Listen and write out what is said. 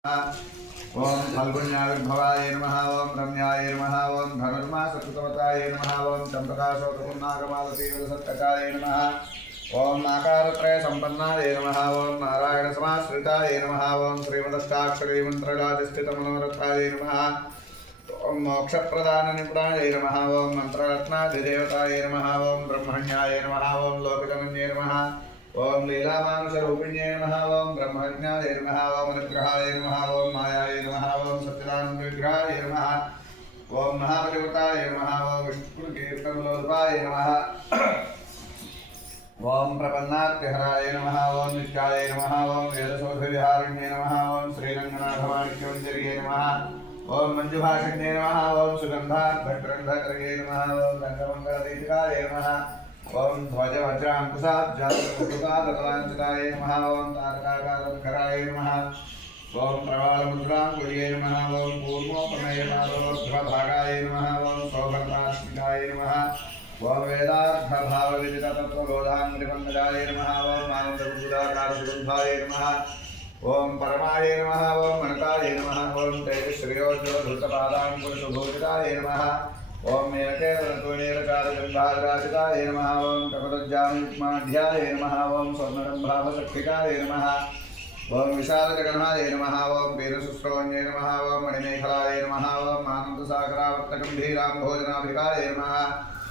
ओम फल्गुण्याविर्भवाय नमः। ओम रम्याय नमः। ओम धनुर्मासकृतवताय नमः। ओम चम्पकाशोकपुन्नागमालतीवसत्कटाय नमः। ओम नाकारत्रय संपन्नाय नमः। ओम नारायण समाश्रिताय नमः। ओम श्रीमदष्टाक्षरी मंत्रराजस्थितमनोरथाय नमः। ओम मोक्षप्रदान निपुणाय नमः। ओम मंत्ररत्नाधिदेवताय नमः। ओम ब्रह्मण्याय नमः। ओम लोकजनन्ये नमः। ओम लीलामानुषरूपिण्ये नमः। ओम ब्रह्मज्ञाय नमः। ओम अनुग्रहाय नमः। ओम मायाय नमः। ओम सच्चिदानंद विग्रहाय नमः। ओम महाबलिवताय नमः। ओम विष्णुकीर्तनलोलुपाय नमः। ओम प्रपन्नात्यहराय नमः। ओम नित्याय नमः। ओम वेदशोधविहारिण्ये नमः। ओम श्रीरङ्गनाथमाणिक्यमञ्जर्ये नमः। ओम मंजुभाषिण्ये नमः। ओम सुगन्धार्थग्रन्थकर्ये नमः। ओम रङ्गमङ्गलदीपिकाय नमः। ओम ध्वजवज्राङ्कुशाब्जातलाञ्चिताय नमः। ओम तारकाकारधराय नमः। ओम प्रवालमुद्राङ्कुल्ये नमः। ओम कूर्मोपनयनादोर्ध्वभागाय नमः। ओम सौभद्राश्मिकाय नमः। ओम वेदार्थभावविदिततत्त्वबोधाङ्घ्रिपङ्कजाय नमः। ओम आनन्दबुद्धाकारसुगन्धाय नमः। ओम परमाय नमः। ओम मनकाय नमः। ओम तेजश्रियोज्ज्वलधृतपादाङ्कुशभूषिताय नमः। ओम मेलकेलतुणीलकारगन्धाराजिताय नमः। ओम कपलज्जामिमाढ्याय नमः। ओम स्वर्णगन्धाभसक्षिकाय नमः। ओम विशालजगन्नाय नमः। ओम वीरशुश्रवण्ये नमः। ओम मणिमेखलाय नमः। ओम आनन्दसागरावर्तगम्भीराम्भोजनाभिकाय नमः।